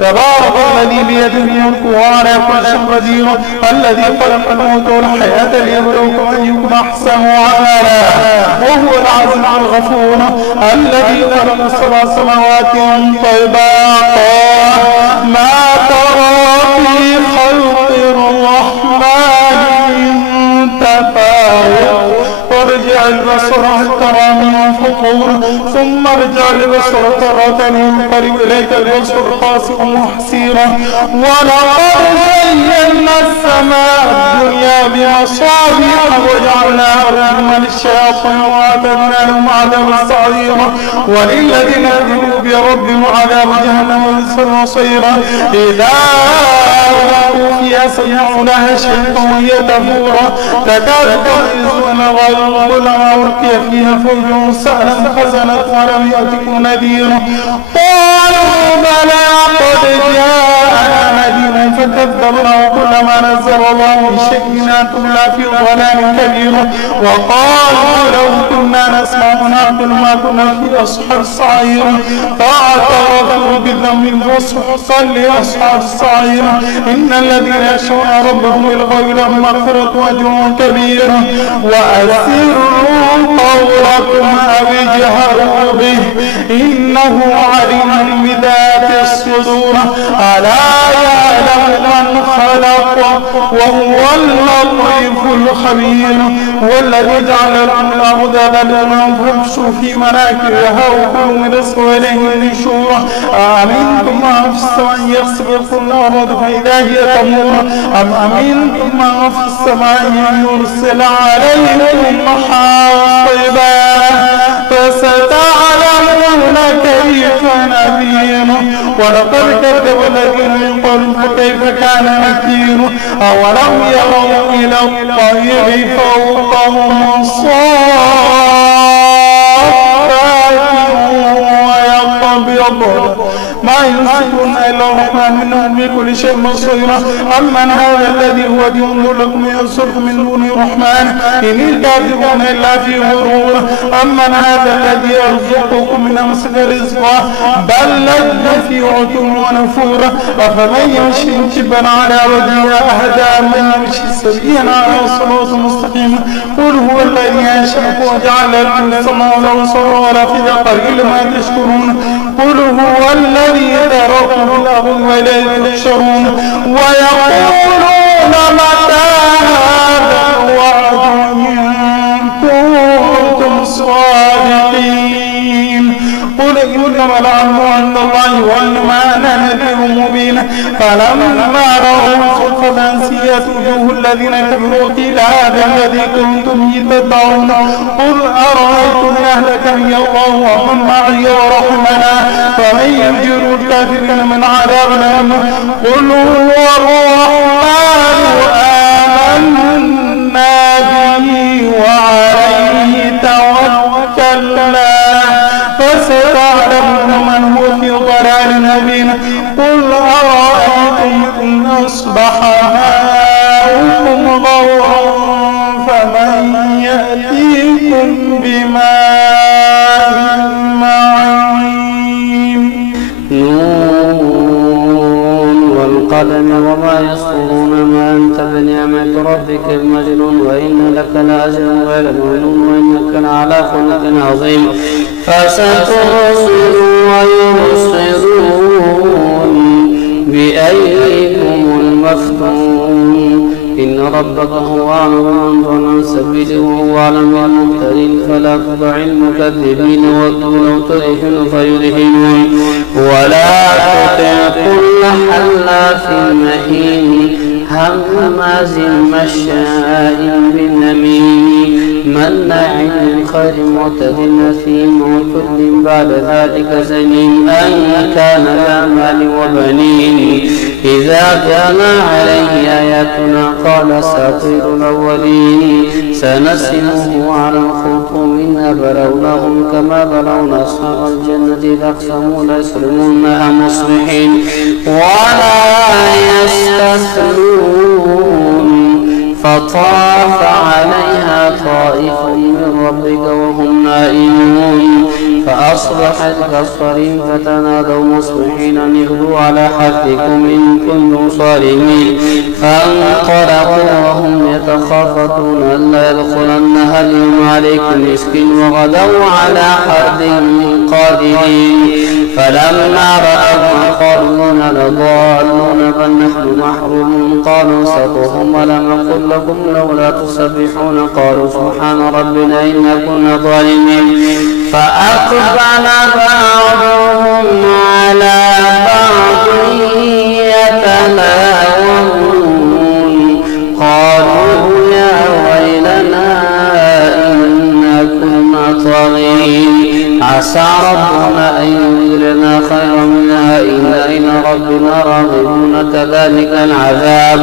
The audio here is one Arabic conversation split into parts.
تبارك الذي بيده الملك وعلى كل شيء قدير الذي خلق الموت والحياة ليبلوكم أيكم أحسن عملا وهو العزيز الغفور الذي خلق 7 سماوات طباقا ما ترى في خلق الرحمن من تفاوت وارجع البصر هل ترى من فطور ثم ارجع البصر ترى ينقلب اليك البصر خاسئا وحسيرا ولقد زينا السماء الدنيا بمصابيح وجعلناها رجوما للشياطين واعتدنا لهم عذاب السعير وللذين كفروا بربهم عذاب جهنم وبئس المصير اذا ألقوا فيها سمعوا لها شيئا وهي تفور تكاد تميز من الغيظ كلما ألقي فيها فوج سألت خزنت ولم يأتكم نذير قالوا بلى قد جاءنا نذير فكذبنا وكلما نزل الله من شيء أنتم لا في ضلال كبير وقالوا لو كنا نسمع ونعقل ما كنا في أصحاب السعير فاعترفوا بذنبهم فسحقا لأصحاب السعير إن الذين يخشون ربهم بالغيب لهم مغفرة وأجر كبير وأسروا قولكم أو اجهروا به إنه عليم بذات الصدور ألا يعلم من خلق وهو اللطيف الخبير هو الذي جعل لكم الأرض ذلولا فامشوا في مناكبها وكلوا من رزقه وإليه النشور أأمنتم من في السماء يخسفكم الأرض فإذا هي تمور أم أمنتم من في السماء أن يرسل عليكم حاصبا فستعلمون كيف نذير ولقد كذب الذين من قبل فكيف كان نكير أولم يروا إلى الطير فوقهم صافات ويقبض ما يمسكون إلا الرحمن إنهم بكل شيء بصير أمن هذا الذي هو جند لكم ينصركم من دون الرحمن إن الكاذبون إلا في غرور أمن هذا الذي يرزقكم من أمسك رزقه بل لجوا في عتو ونفور أفمن يمشي مكبا على وجهه أهدى من يمشي سبيا على صراط مستقيم قل هو الذي أنشأكم وجعل لكم السماء والأبصار والأفئدة قليلا ما تشكرون قل هو الذي ذرأكم في الأرض وإليه تحشرون ويقولون متى هذا الوعد إن كنتم صادقين قل إنما العلم عند الله وإنما أنا نذير مبين فلما رأوا صدفة سيئت وجوه الذين كفروا قيل هذا الذي كنتم تدعون قل أرأيتم أهلكني الله ومن معي ورحمنا فمن ينجر الكافرين من عذاب أليم قل هو الرحمن آمنا به وعليه توكلنا فستعلمون من هو في ضلال مبين قل أرأيتم إن أصبح ماؤكم غورا فمن يأتيكم بماء معين نون والقلم وما يسطرون ما أنت بنعمة ربك بمجنون وإن لك لأجرا غير ممنون وإنك لعلى خلق عظيم فستبصر ويبصرون بأيكم المفتون إن ربك هو أعلم من ضل عن سبيله وهو أعلم بالمهتدين فلا تطع المكذبين ولو تدهن فيدهنون ولا تطع كل حلاف مهين هماز مشاء بنميم مناع للخير معتد أثيم عتل بعد ذلك زنيم أن كان ذا مال وبنين إذا كان عليه آياتنا قال أساطير الأولين سنسمه على الخرطوم إنا بلوناهم كما بلونا أصحاب الجنة إذا أقسموا ليصرمونها مصبحين ولا يستثنون فطاف عليها طائف من ربك وهم نائمون فأصبحت كالصريم فتنادوا مصبحين أن اغدوا على حرثكم إن كنتم صارمين فانطلقوا وهم يتخافتون ألا يدخلنها اليوم عليكم مسكين وغدوا على حردهم قادرين فلما رأوا قالوا لضالون بل نحن محرومون قالوا سطهم ولم أقل لكم لولا تسبحون قالوا سبحان ربنا إنا كنا ظالمين فأقبل بعضهم على بعض يتلاومون قالوا يا ويلنا إنا كنا طاغين عسى ربنا أن يبدلنا خيرا منها إنا إلى ربنا راغبون كذلك العذاب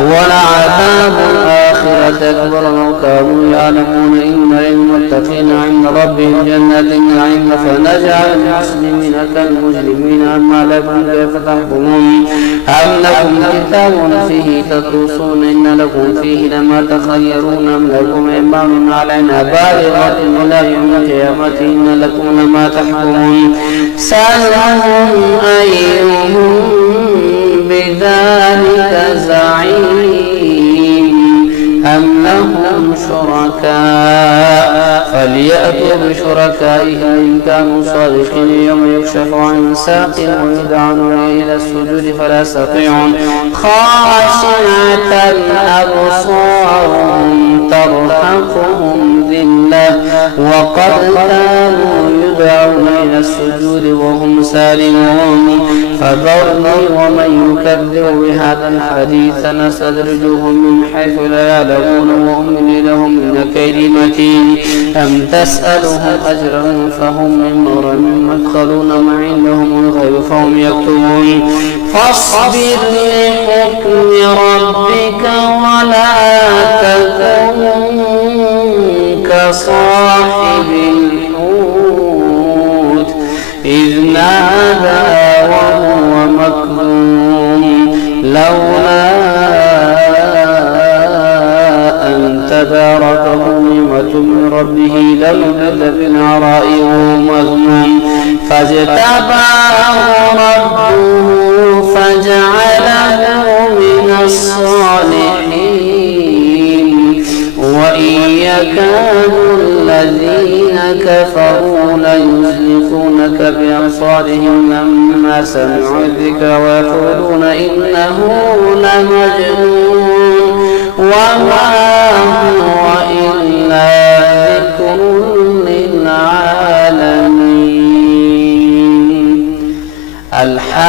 ولعذاب الآخرة أكبر لو كانوا يعلمون إن للمتقين عند ربهم جنات النعيم فنجعل المسلمين كالمجرمين أما لكم كيف تحكمون أم لكم كتاب فيه تدرسون إن لكم فيه لما تخيرون أم لكم إمام علينا بالغة إلى يوم القيامة إن لكم لما تحكمون سألهم أيهم بذلك زعيم أم لهم شركاء فليأتوا بشركائهم إن كانوا صادقين يوم يكشف عن ساق ويدعون إلى السجود فلا يستطيعون خاشعة أبصارهم ترهقهم ذلة وقد كانوا يدعون إلى السجود وهم سالمون فذرني ومن يكذب بهذا الحديث نستدرجهم من حيث لا يعلمون وأملي لهم إن كيدي متين أم تسألهم أجرا فهم من مغرم مثقلون ما عندهم الغيب فهم يكتبون فاصبر لحكم ربك ولا تكن كصاحب الحوت إذ نادى وهو مكظوم لولا أن تداركه نعمة من ربه لنبذ بالعراء وهو مذموم فاجتباه ربه فجعله من الصالحين وإن يكاد الذين كفروا ليزلقونك بأبصارهم لما سمعوا الذكر ويقولون إنه لمجنون وما هو إلا ذكر للعالمين الحاقة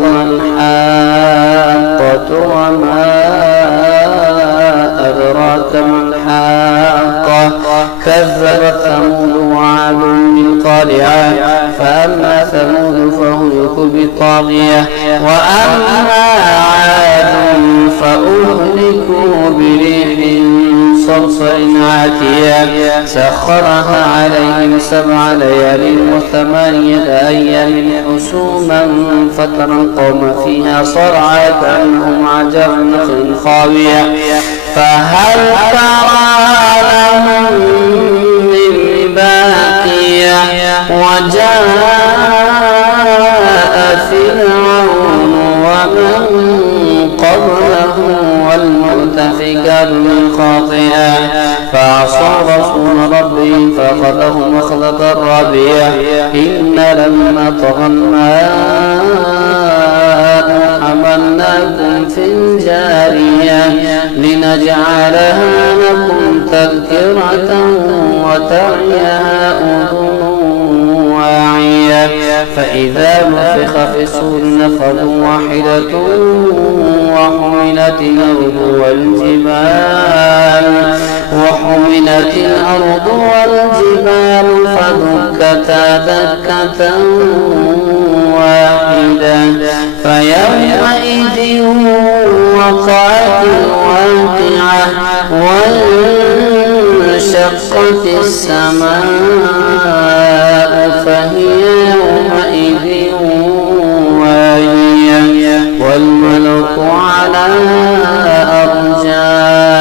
ما الحاقة وما أدراك ما الحاقة كذبت ثمود وعاد بالقارعة فأما ثمود فأهلكوا بالطاغية وأما عاد فأهلكوا بريح صرصر عاتية سخرها عليهم 7 ليال و8 أيام حسوما فترى القوم فيها صرعى كأنهم أعجاز نخل خاوية فهل ترى لهم من باقية وجاء فرعون ومن قبله والمؤتفكات بالخاطئة فعصوا رسول ربهم فأخذهم أخذة رابية إن لما طغى الماء حملناكم في الجارية لنجعلها لكم تذكرة وتعيها أذن واعية فإذا نفخ في الصور نفخة واحدة وحملت الأرض والجبال فدكتا دكة واحدة فيومئذ وقعت الواقعة وانشقت السماء فهي يومئذ واهية والملك على أرجائها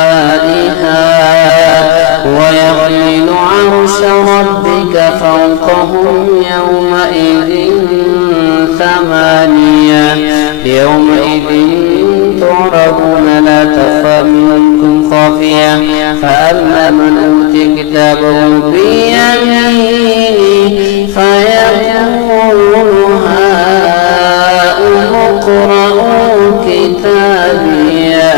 ويحمل عرش فوقهم يومئذ ثمانية يومئذ تعرضون لا تخفى منكم خافية فأما من أوتي كتابه بيمينه فيقول هاؤم اقرءوا كتابيه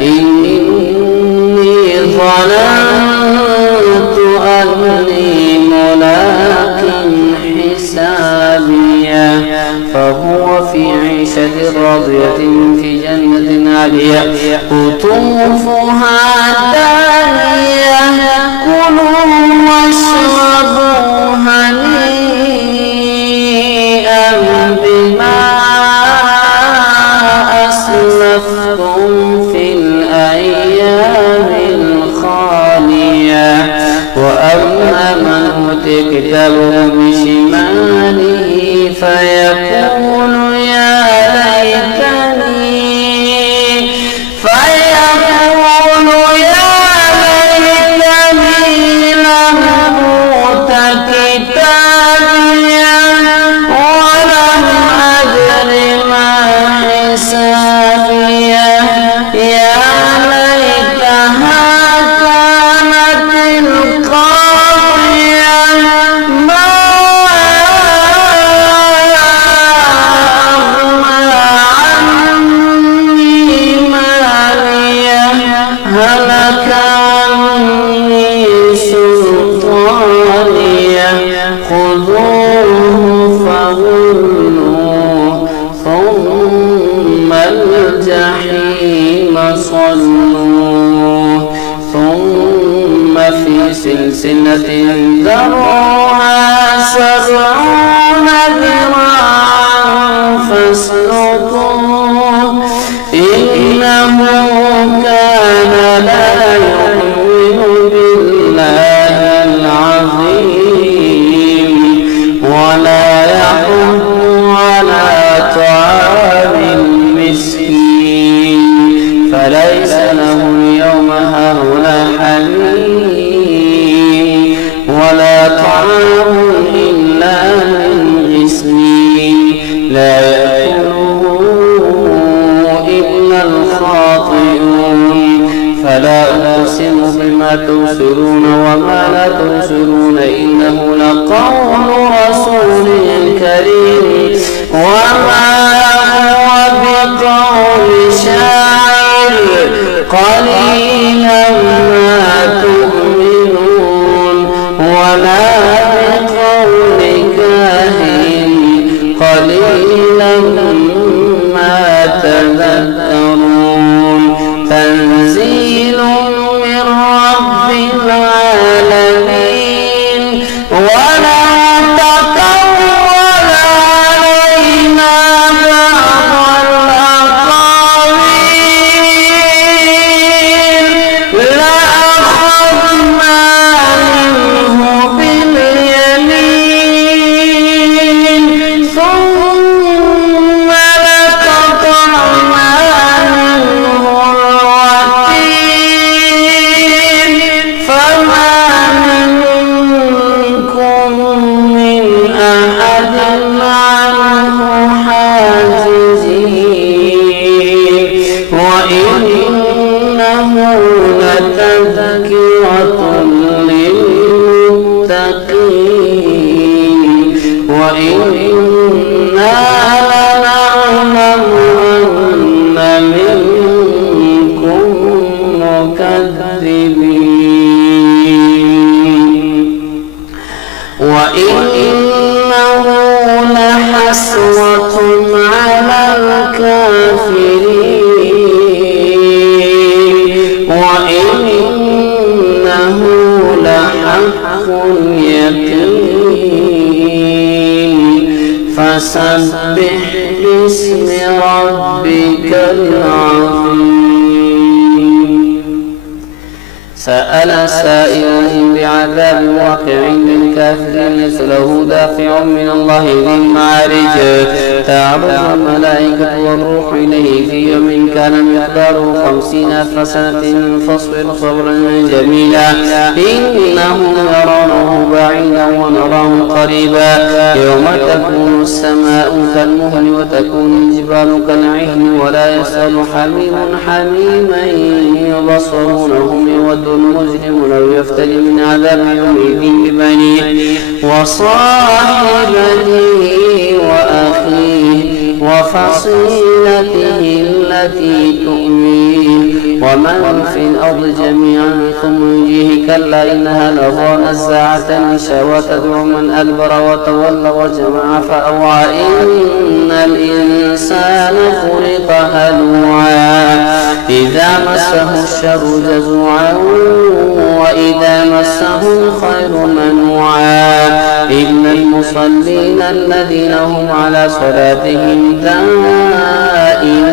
إني ظننت أني ملاق حسابيه فهو في عيشة راضية في جنة عالية قطوفها دانية كلوا واشربوا هنيئا بما أسلفتم في الأيام الخالية وأما من أوتي كتابه بشماله فيقول يا ليتني لم أوت كتابيه ولم أدر ما حسابيه يا ليتها كانت القاضية ما هلك عني سلطانيه خذوه فغلوه ثم الجحيم صلوه ثم في سلسلة ذرعها 70 ذراعا فاسلكوه إنه كان لا يؤمن بالله العظيم ولا يحض على طعام المسكين فليس له اليوم هاهنا حميم ولا طعام إلا من غسلين لا يأكله إلا الخاطئون فلا أقسم بما تبصرون وما لا تبصرون إنه لقول رسول كريم وما هو بقول شاعر قليلا ما تؤمنون ولا بقول كاهن قليلا ما تذكرون تنزيل من رب العالمين ولو تقول علينا بعض الأقاويل لأخذنا منه باليمين ثم لقطعنا منه الوتين فما منكم من أحد عنه حاجزين وإنه لتذكرة للمتقين وإنا لنعلم أن منكم مكذبين وإنه لحسرة على الكافرين وإنه لحق يقين فسبح باسم ربك العظيم سأل سائل بعذاب واقع للكافرين ليس له دافع من الله ذي المعارج تعرج الملائكة والروح إليه في يوم كان مقداره 50,000 سنة فاصبر صبرا جميلا إنهم يرونه بعيدا ونراه قريبا يوم تكون السماء كالمهل وتكون الجبال كالعهن ولا يسأل حميم حميما يبصرونهم يود المجرم لو يفتدي من عذاب يومئذ ببنيه وصاحبته وأخيه وفصيلته التي تؤميه ومن في الأرض جميعا ثم ينجيه كلا إنها لظى نزاعة للشهوى تدعو من أدبر وتولى وجمع فأوعى إن الإنسان خلق هلوعا إذا مسه الشر جزوعا وإذا مسه الخير منوعا إن المصلين الذين هم على صلاتهم دائمون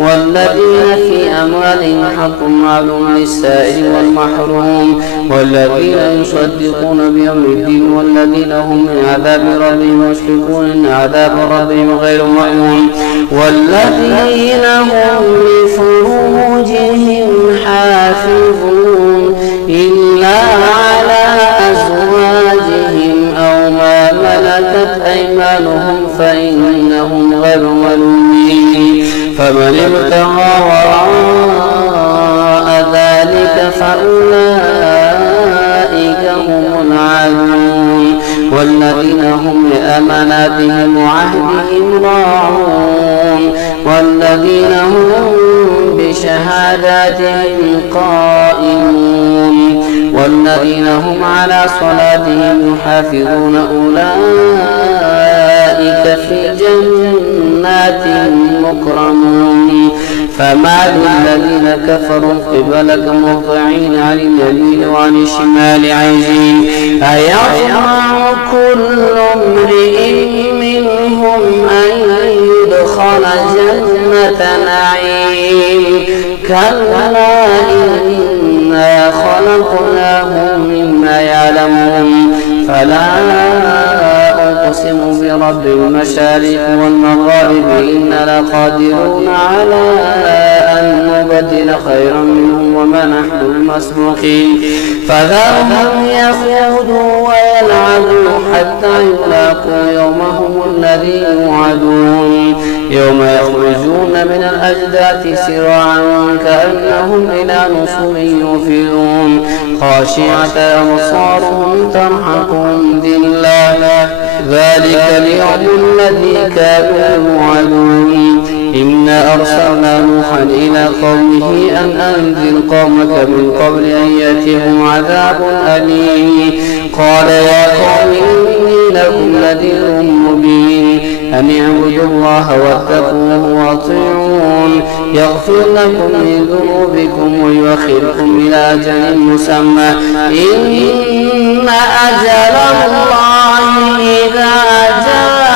والذين في أموالهم حق معلوم للسائل والمحروم والذين يصدقون بيوم الدين والذين هم من عذاب ربهم مشفقون إن عذاب ربهم غير مأمون والذين هم لفروجهم حافظون إلا على أزواجهم أو ما ملكت أيمانهم فإنهم غير ملومين فمن ابتغى وراء ذلك فأولئك هم العادون والذين هم لأماناتهم وعهدهم راعون والذين هم بشهاداتهم قائمون والذين هم على صلاتهم يحافظون أولئك في جنات مكرمون فما للذين كفروا قبلك مهطعين عن اليمين وعن الشمال عزين أيطمع كل امرئ منهم أن يدخل جنة نعيم كلا إنا خلقناهم مما يعلمون فلا أقسم برب المشارق والمغارب إنا لقادرون على أن نبدل خيرا منهم وما نحن بمسبوقين فذرهم يخوضوا ويلعبوا حتى يلاقوا يومهم الذي يوعدون يوم يخرجون من الأجداث سراعا كأنهم إلى نصب يوفضون خاشعة أبصارهم ترهقهم ذلة ذلك اليوم الذي كانوا يوعدون إنا أرسلنا نوحا إلى قومه أن أنذر قومك من قبل أن يأتيهم عذاب أليم قال يا قوم إني لكم نذير مبين أن اعبدوا الله واتقوه وأطيعون يغفر لكم من ذنوبكم ويؤخركم إلى أجل مسمى إن أجل الله إذا جاء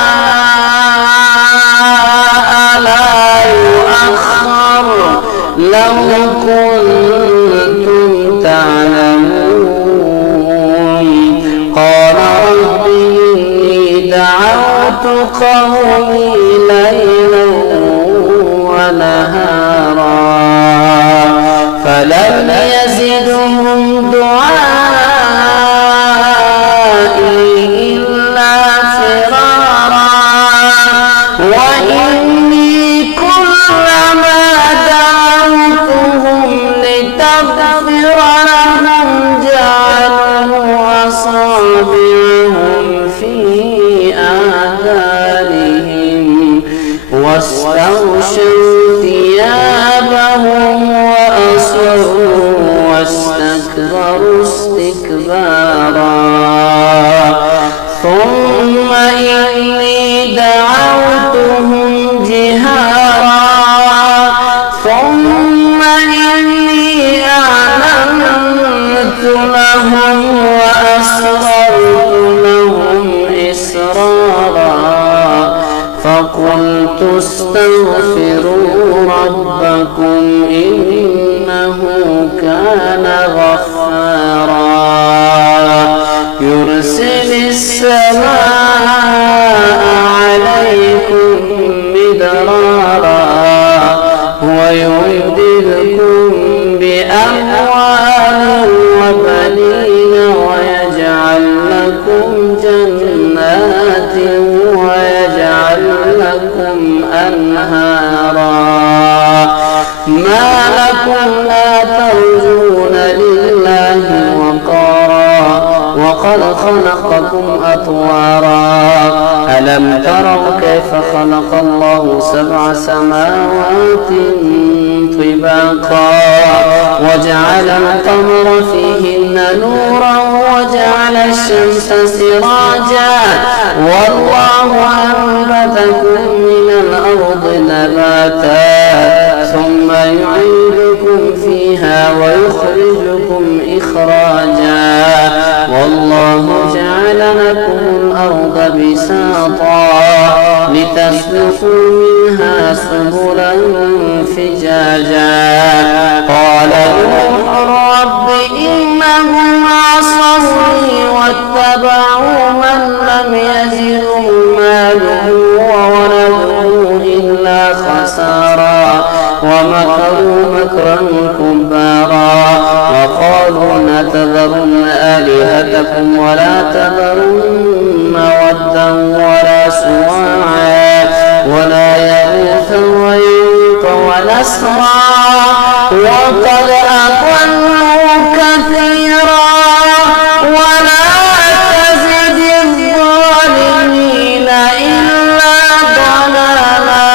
لا يؤخر لو كنتم تعلمون قال رب إني دعوت قومي ليلا ونهارا فلم يزدهم دعائي إلا فرارا وإني كلما دعوتهم لتغفر لهم جعلوا أصابعهم في آذانهم واستغشوا ثيابهم وأصروا واستكبروا استكبارا ثم إني دعوتهم جهارا ثم إني أعلنت لهم وأسررت لهم إسرارا فقلت استغفروا ربكم إنه كان كان غفارا يرسل السماء عليكم مدرارا ويمددكم بأموال وبنين ويجعل لكم جنات ويجعل لكم أنهارا ما لكم لا ترجون لله وقارا وقد خلقكم أطوارا ألم تروا كيف خلق الله 7 سماوات طباقا وجعل القمر فيهن نورا وجعل الشمس سراجا والله أنبتكم من الأرض نباتا ثم يعيدكم فيها ويخرجكم إخراجا والله جعل لكم الأرض بساطا لتسلكوا منها سبلا فجاجا قال نوح رب إنهم عصوني واتبعوا من لم يزده ماله وولده إلا خسارا ومكروا مكرا كبارا وقالوا لتذرن آلهتكم ولا تذرن ودا ولا سواعا ولا يغوث ويعوق ونسرا وقد أضلوا كثيرا ولا تزد الظالمين إلا ضلالا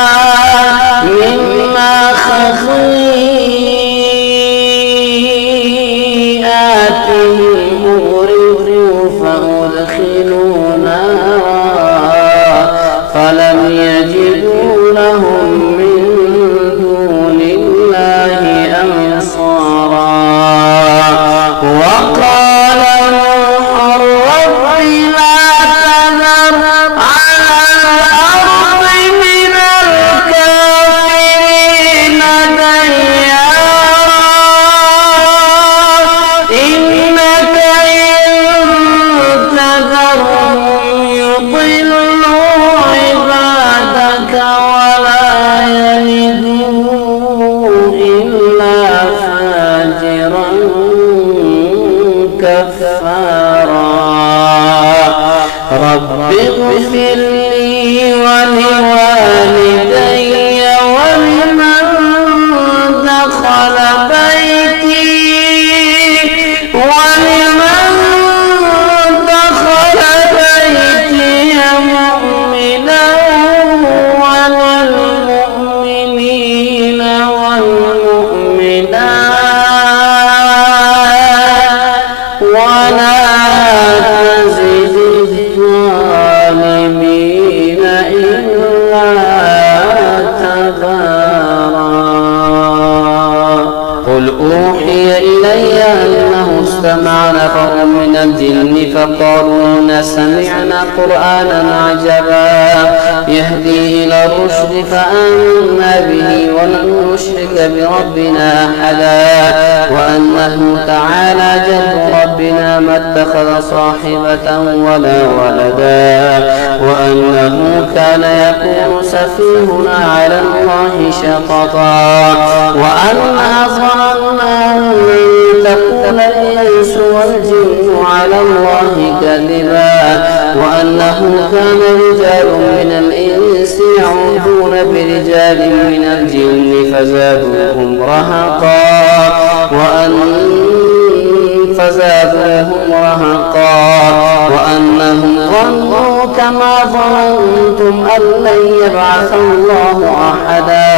مما خطيئاتهم أغرقوا فأدخلوا نارا فلم يجدوا لهم من دون الله أنصارا وقال نوح رب لا تذر على الأرض من الكافرين ديارا إنك إن تذرهم يضلوا عبادك ولا يلدوا إلا فاجرا كفارا رب اغفر لي ولوالدي ولمن دخل بيتي مؤمنا وللمؤمنين والمؤمنات ولا تزد الظالمين إلا تبارا قل أوحي إلي أنه استمع نفر من الجن فقالوا إنا سمعنا قرآنا عجبا يهدي إلى الرشد فآمنا به ولن نشرك بربنا أحدا وأنه تعالى جد ربنا ما اتخذ صاحبة ولا ولدا وأنه كان يقول سفيهنا على الله شططا وأنا ظننا أن تكون الإنس والجن على الله كذبا وأنه كان رجال من الإنس يعوذون برجال من الجن فزادوهم رهقا وأنهم ظنوا كما ظننتم أن لن يبعث الله أحدا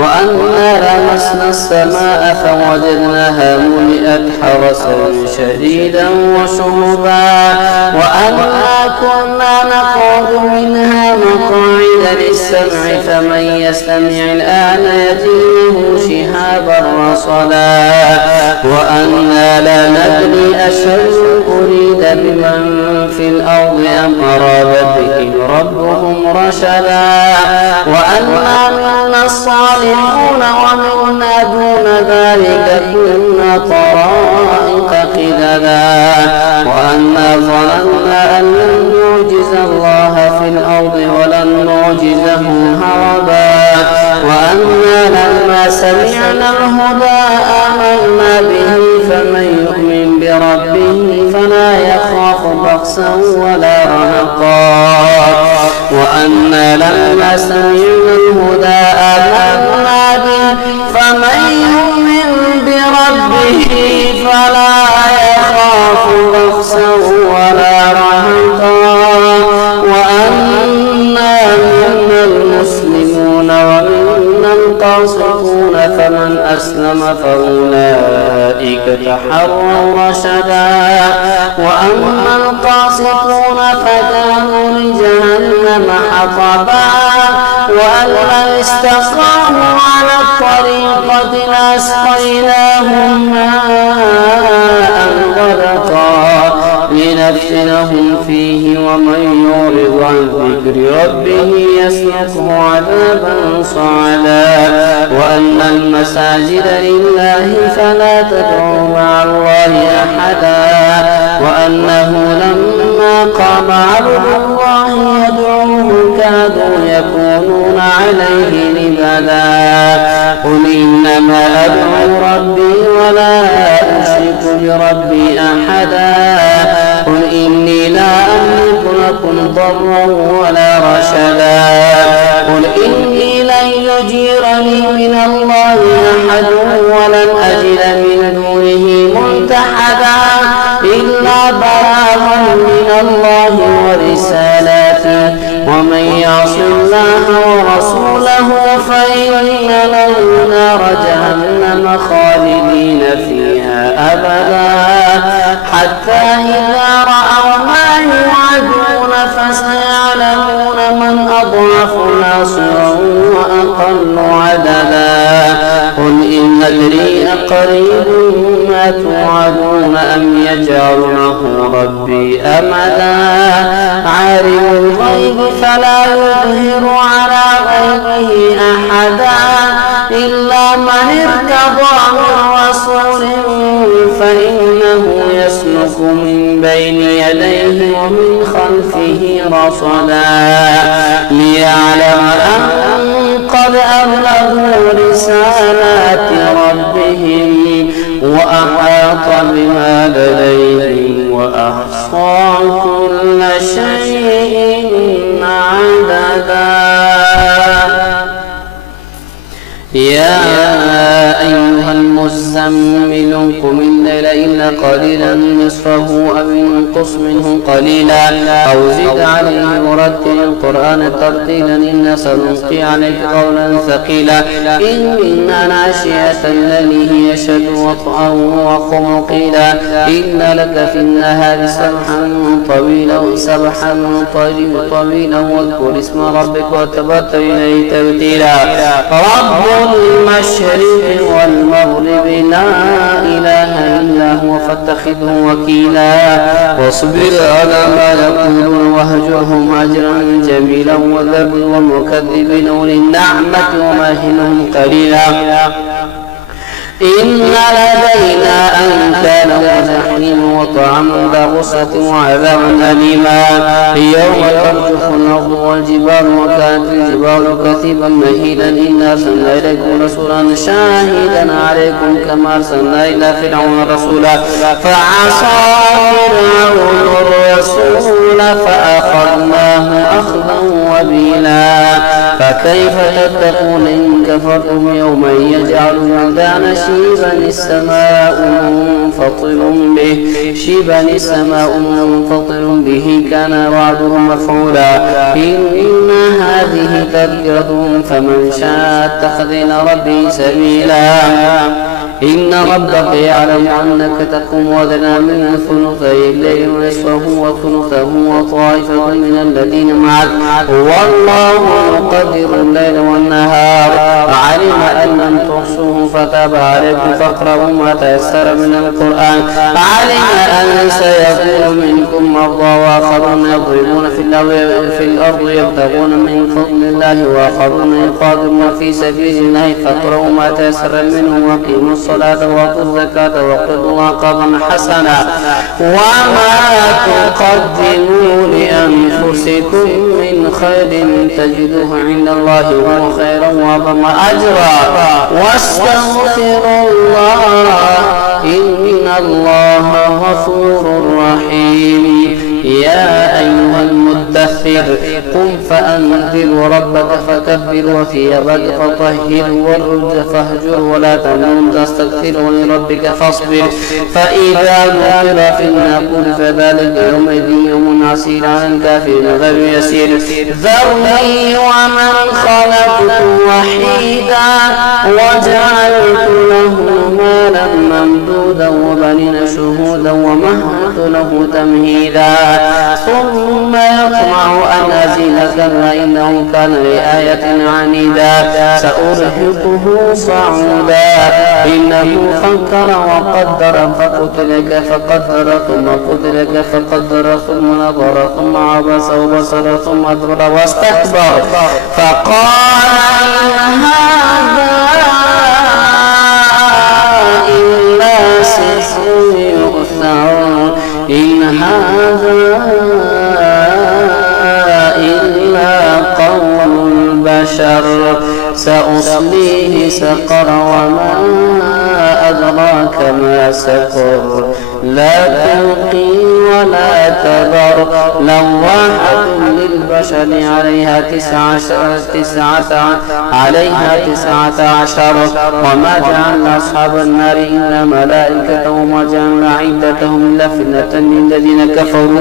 وأنا لمسنا السماء فوجدناها ملئت حرسا شديدا وشهبا وأنا كنا نقعد منها مقاعد للسمع فمن يستمع الآن يجده شهابا رصدا وأنا لا ندري أشر أريد بمن في الأرض أم أراد بهم ربهم رشدا وأنا منا الصالحون ومنا دون ذلك كنا طرائق قددا وأنا ظننا أن لن نعجز الله في الأرض ولن نعجزه هربا وأنا لما سمعنا الهدى آمنا به فمن يؤمن بربه فلا يخاف بخسا ولا رهقا وأنا لما سمعنا الهدى آمنا به فمن يؤمن بربه فلا يخاف بخسا ولا رهقا وأنا منا المسلمون ومنا القاسطون فمن أسلم فأولئك تحروا رشدا وأما القاسطون فكانوا لجهنم حطبا وأن لو استقاموا على الطريقة لأسقيناهم ماء غدقا لنفتنهم فيه ومن يعرض عن ذكر ربه يسلكه عذابا صعدا وأن المساجد لله فلا تدعوا مع الله أحدا وأنه لما قام عبد الله يدعوه كادوا يكونون عليه لبدا قل إنما أدعو ربي ولا أشرك بربي أحدا قل إني لا أملك لكم ضرا ولا رشدا قل إني لن يجيرني من الله أحد ولن أجد من دونه ملتحدا إلا بلاغا من الله ورسالاته ومن يعص الله ورسوله فإن له نار جهنم خالدين فيها أبدا حتى إذا رأوا ما يوعدون فسيعلمون من أضعف ناصرا وأقل عددا قل إن أدري أقريب ما توعدون أم يجعل له ربي أمدا عالم الغيب فلا يظهر على غيبه أحدا إلا من ارتضى من رسول فإنه يسلك من بين يديه ومن خلفه رصدا ليعلم أن قد أبلغوا رسالات ربهم وأحاط بما لديهم وأحصى كل شيء عددا يا أيها المزمل قم الليل إلا قليلا نصفه أو انقص منه قليلا أو زد عليه ورتل القرآن ترتيلا إنا سنلقي عليك قولا ثقيلا إن ناشئة الليل هي أشد وطئا وأقوم قيلا إن لك في النهار سبحا طويلا واذكر اسم ربك وتبتل إليه تبتيلا رب المشرق والمغرب لا إله إلا هو فاتخذه وكيلا واصبر على ما يقولون واهجرهم هجرا جميلا وذر والمكذبين أولي النعمة ومهلهم قليلا إن لدينا أنكالا وجحيم وطعاما ذا غصة وعذابا أليما يوم ترجف الأرض والجبال وكانت الجبال كثيبا مهيلا إنا أرسلنا إليكم رسولا شاهدا عليكم كما أرسلنا إلى فرعون رسولا فعصى فرعون الرسول فأخذناه أخذا وبيلا فكيف تتقون إن كفرتم يوما يجعل الولدان شيبا السماء منفطر به كان وعده مفعولا إن هذه تذكرة فمن شاء اتخذ إلى ربه سبيلا إن ربك يعلم أنك تقوم أدنى من ثلثي الليل ونصفه وثلثه وطائفة من الذين معك والله يقدر الليل والنهار علم أن لم تحصوه فتاب عليكم فاقرأوا ما تيسر من القرآن علم أن سيكون منكم مرضى وآخرون يضربون في الأرض يبتغون من فضل الله وآخرون يقاتلون في سبيل الله فاقرأوا ما تيسر منه وأقيموا الصلاة وآتوا الزكاة واقرضوا الله قرضا حسنا وما تقدموا لأنفسكم من خير تجدوه عند الله هو خيرا وأعظم أجرا واستغفروا الله إن الله غفور رحيم يا أيها المدثر قم فأنذر وربك فكبر وثيابك فطهر والرجز فاهجر ولا تمنن تستكثر ولربك فاصبر فإذا نقر في الناقور فذلك يومئذ يوم عسير على الكافرين غير يسير ذرني ومن خلقت وحيدا وجعلت له مالا ممدودا وبنين شهودا ومهدت له تمهيدا ثم يطمع أن أزيد كلا إنه كان لآية عنيدا سأرهقه صعودا إنه فكر وقدر فقتل فقدر ثم قتل فقدر ثم نظر ثم عبس وبصر ثم أدبر واستكبر فقال إن هذا إلا سحر يؤثر إن هذا إلا قول البشر سأصليه سقر وما أدراك ما سقر لا تلقي ولا تذر لواحة للبشر عليها 19 وما جعلنا أصحاب النار إلا ملائكة وما جعلنا عدتهم إلا فتنة للذين كفروا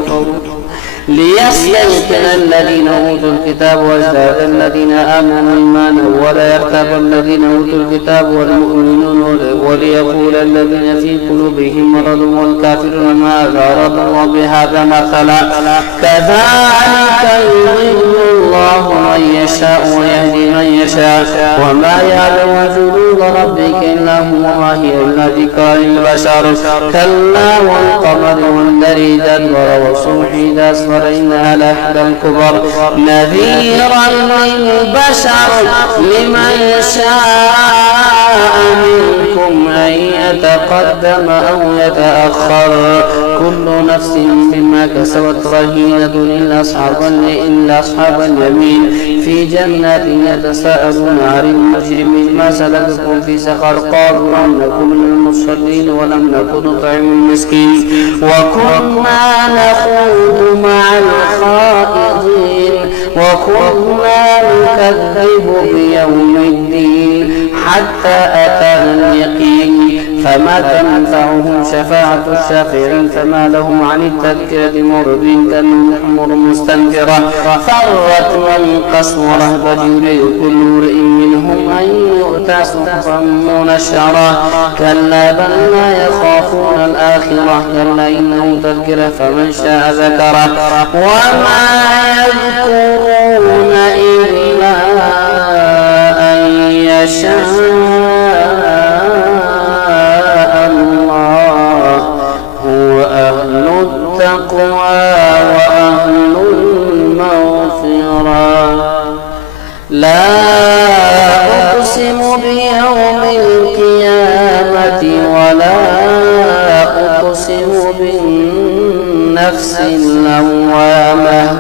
ليستيقن الذين أوتوا الكتاب ويزداد الذين آمنوا إيمانا ولا يرتاب الذين أوتوا الكتاب والمؤمنون وليقول الذين في قلوبهم مرض والكافرون ماذا أراد الله بهذا مثلا كذلك يضل الله من يشاء ويهدي من يشاء وما يعلم جنود ربك إلا هو ما هي إلا ذكرى للبشر كلا والقمر والليل إذا أدبر والصبح إذا أسفر إنها لإحدى الكبر نذيرا للبشر لمن شاء منكم أن يتقدم أو يتأخر كل نفس بما كسبت رهينة إلا أصحاب اليمين في جنات يتساءلون عن المجرمين ما سلككم في سقر قالوا لم نكن من المصلين ولم نكن نطعم المسكين وكنا نخوض مع الخائضين وكنا نكذب بيوم الدين حتى أتانا اليقين فما تنفعهم شفاعة الشافعين فما لهم عن التذكرة معرضين كالحمر مستنفرة فرت من قسورة بل يريد كل امرئ منهم أن يؤتى صحفا منشرة كلا بل لا يخافون الآخرة كلا إنه تذكرة فمن شاء ذكره وما يذكرون إلا أن يشاء التقوى وأهل المغفرة لا أقسم بيوم القيامة ولا أقسم بالنفس اللوامة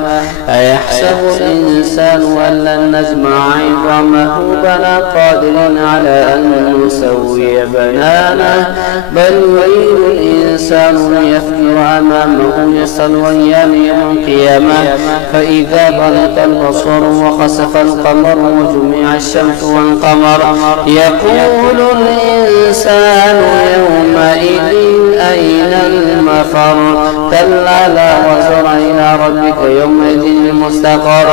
أيحسب الإنسان أن لن نجمع عظامه بلى قادر على أن نسوي بنانه بل يريد الإنسان ليفجر أمامه يسأل أيام يوم القيامة فإذا برق البصر وخسف القمر وجمع الشمس والقمر يقول الإنسان يومئذ أين المفر كلا لا وزر إلى ربك يومئذ المستقر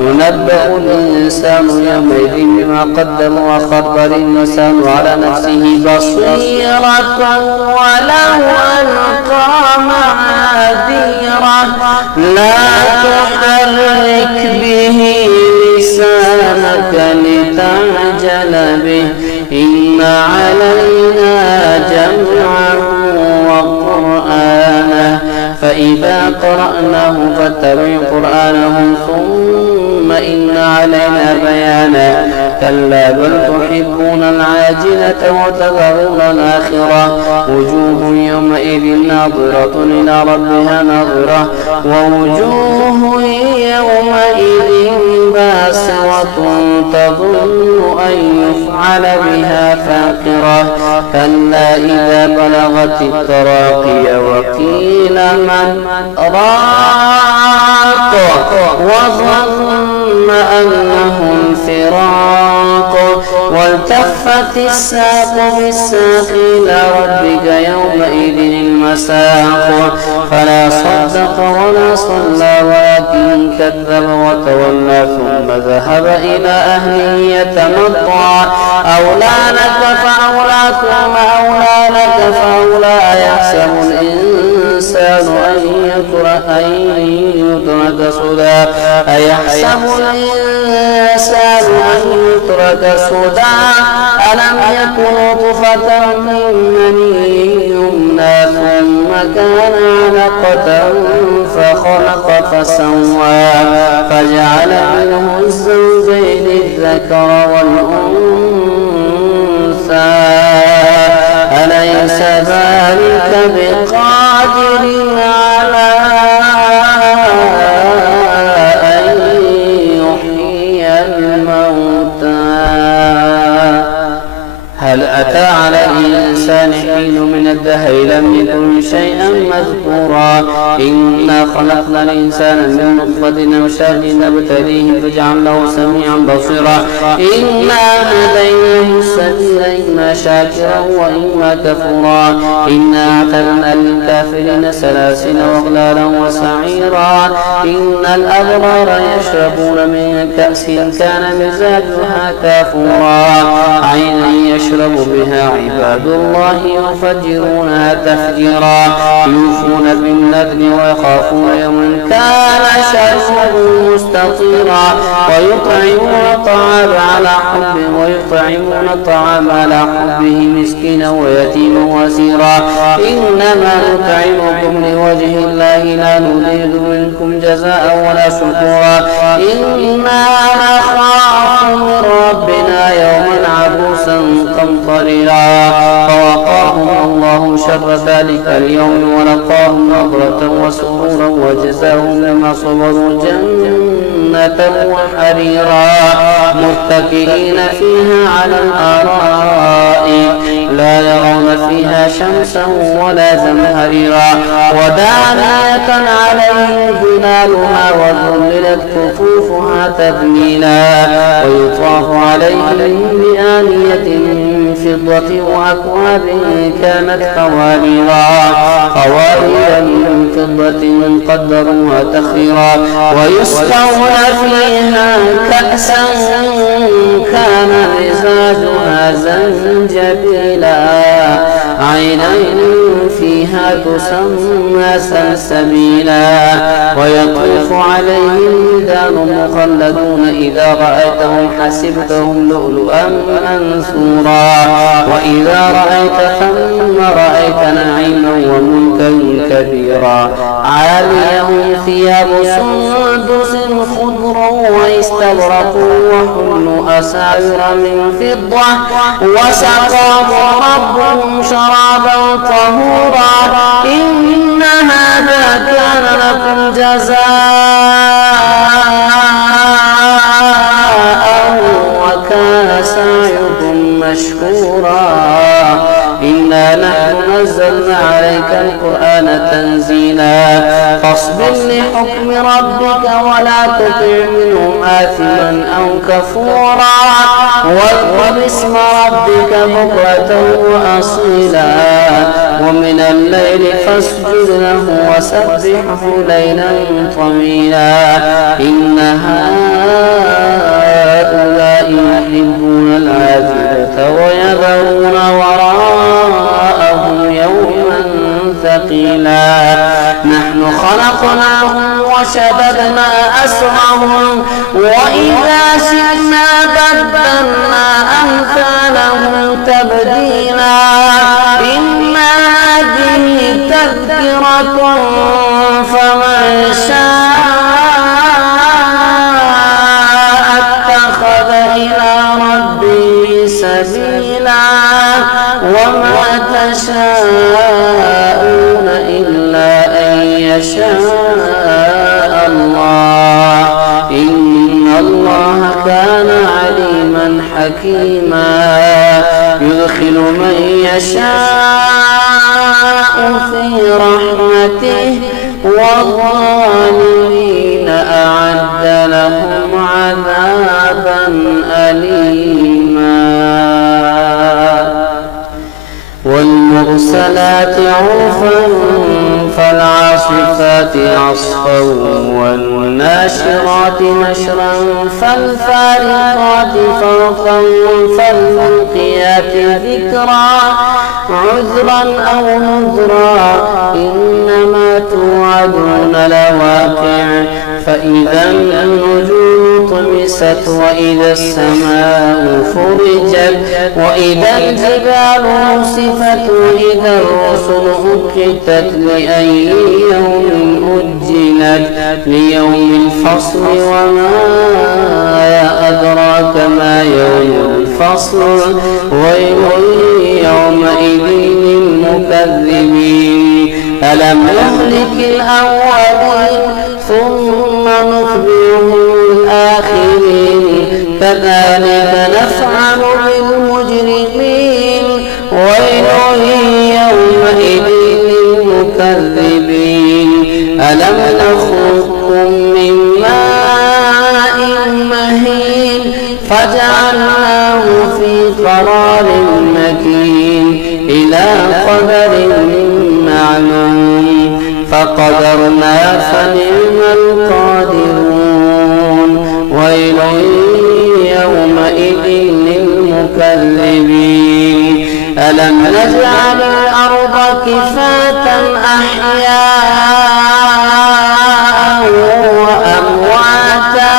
ينبأ الإنسان يومئذ بما قدم وأخر بل الإنسان على نفسه بصيرة ولو ألقى معاذيره لا تحرك به لسانك لتعجل به إن علينا جمعه وقرآنه فإذا قرأناه فاتبع قرآنه ثم إن علينا بيانه كلا بل تحبون العاجلة وتذرون الآخرة وجوه يومئذ ناظرة إلى ربها ناظرة ووجوه يومئذ باسرة تظن أن يفعل بها فاقرة كلا إذا بلغت التراقي وقيل من راق وظن أنه الفراق والتفت الساق بالساق إلى ربك يومئذ المساق فلا صدق ولا صلى ولكن كذب وتولى ثم ذهب إلى أهله يتمطى أولى لك فأولى ثم أولى لك فأولى يحسب الإنسان أن يترك سدى أيحسب الإنسان أن يترك سدى ألم يكن نطفة من مني يمنى ثم كان علقة فخلق فسوى فجعل منه الزوجين الذكر والأنثى أليس ذلك بقادر على أن يحيي الموتى هل أتى على الإنسان حين من الدهر لم يكن شيئا مذكورا إنا خلقنا الإنسان من نطفة أمشاج نبتليه فجعلناه سميعا بصيرا إنا هديناه السبيل إما شاكرا وإما كفورا إنا أعتدنا للكافرين سلاسل وأغلالا وسعيرا إن الأبرار يشربون من كأس كان مزاجها كافورا عينا يشرب بها عباد الله يفجرونها تفجيرا يوفون بالنذر ويخافون يوما كان شره مستطيرا ويطعمون الطعام على حبه مسكينا ويتيما واسيرا إنما نطعمكم لوجه الله لا نريد منكم جزاء ولا شكورا إنا نخاف من ربنا يوما عبوسا قمطريرا فوقاهم الله شر ذلك اليوم ولقاهم نظرة وسرورا وجزاهم بما صبروا جنة وحريرا متكئين فيها على الآرائك لا يرون فيها شمسا ولا زمهريرا ودانية عليهم ظلالها وذللت قطوفها تذليلا ويطاف عليهم بآنية من فضة وأكواب كانت قواريرا من فضة قدروها تخيرا ويسقون فيها كأسا كان مزاجها زنجبيلا عينا فيها تسمى سلسبيلا ويطوف عليهم ولدان مخلدون إذا رأيتهم حسبتهم لؤلؤا منثورا وإذا رأيت ثم رأيت نعيما وملكا كبيرا عاليهم ثياب سندس خضر واستبرق وحلوا أساور من فضة وسقاهم ربهم شرابا طهورا إن هذا كان لكم جزاء وكان سعيكم مشكورا إنا نحن نزلنا عليك القرآن تنزيلا فاصبر لحكم ربك ولا تطع منهم آثما أو كفورا واذكر اسم ربك بكرة وأصيلا ومن الليل فاسجد له وسبحه ليلا طويلا إن هؤلاء يحبون العاجلة ويذرون وراءهم يوما ثقيلا نحن خلقناهم وشددنا أسرهم وإذا شئنا بدلنا أمثالهم تبديلا إن هذه تذكرة فمن شاء اتخذ إلى ربه سبيلا وما تشاءون إلا أن يشاء الله إن الله كان عليما حكيما يدخل من يشاء في رحمته والظالمين أعد لهم عذابا أليما والمرسلات عرفا فالعاصفات عصفا والناشرات نشرا فالفارقات فرقا فالملقيات ذكرا عذرا أو نذرا إنما توعدون لواقع فإذا النجوم طمست وإذا السماء فرجت وإذا الجبال نسفت وإذا الرسل أقتت لأي يوم أجلت ليوم الفصل وما أدراك ما يوم الفصل ويل يومئذ للمكذبين ألم نهلك الأولين ثم نخبرهم الآخرين كذلك نفعل بالمجرمين ويل يومئذ للمكذبين ألم نخلقكم من ماء مهين فجعلناه في قرار مكين إلى قدر معلوم فقدرنا فنعم القادرون ويل يومئذ للمكذبين ألم نجعل الأرض كفاتا أحياء وأمواتا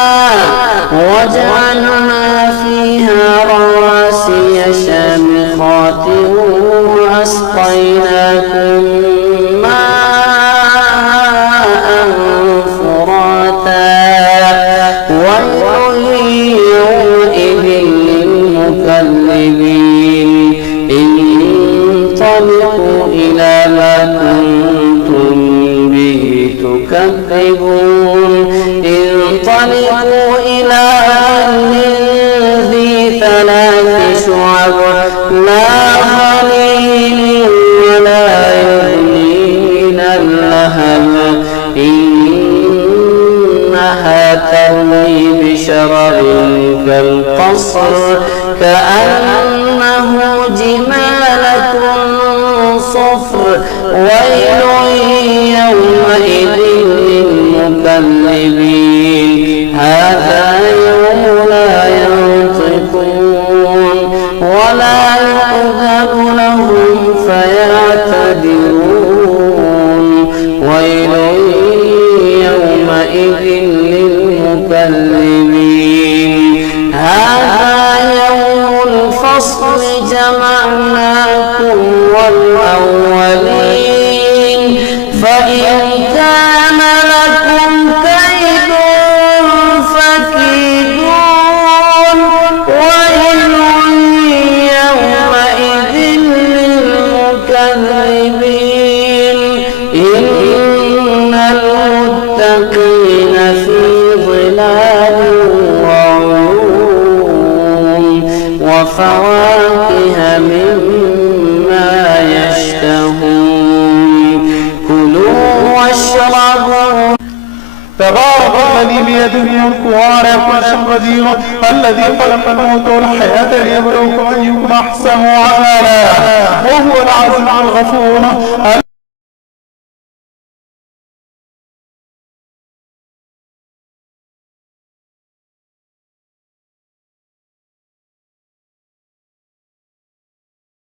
وجعلنا فيها رواسي شامخات وأسقيناكم ماء فراتا ويل يومئذ للمكذبين انطلقوا إلى ما كنتم به تكذبون انطلقوا إلى أهل ذي ثلاث شعب لا حميم ولا يغني من اللهب إنها ترمي بشرر كالقصر كأنه جمالة صفر ويل يومئذ للمكذبين هذا يوم لا ينطقون ولا يؤذن لهم فيعتذرون ويل يومئذ للمكذبين هذا يوم الفصل جمعناكم والأولين فإن كان لكم كيد فكيدون ويل يومئذ للمكذبين إن المتقين في ظلال وعيون وفواكه مما يشتهون كلوا واشربوا تبارك الذي بيده الملك وهو على كل شيء قدير الذي خلق الموت والحياة ليبلوكم أيكم أحسن عملا وهو العزيز الغفور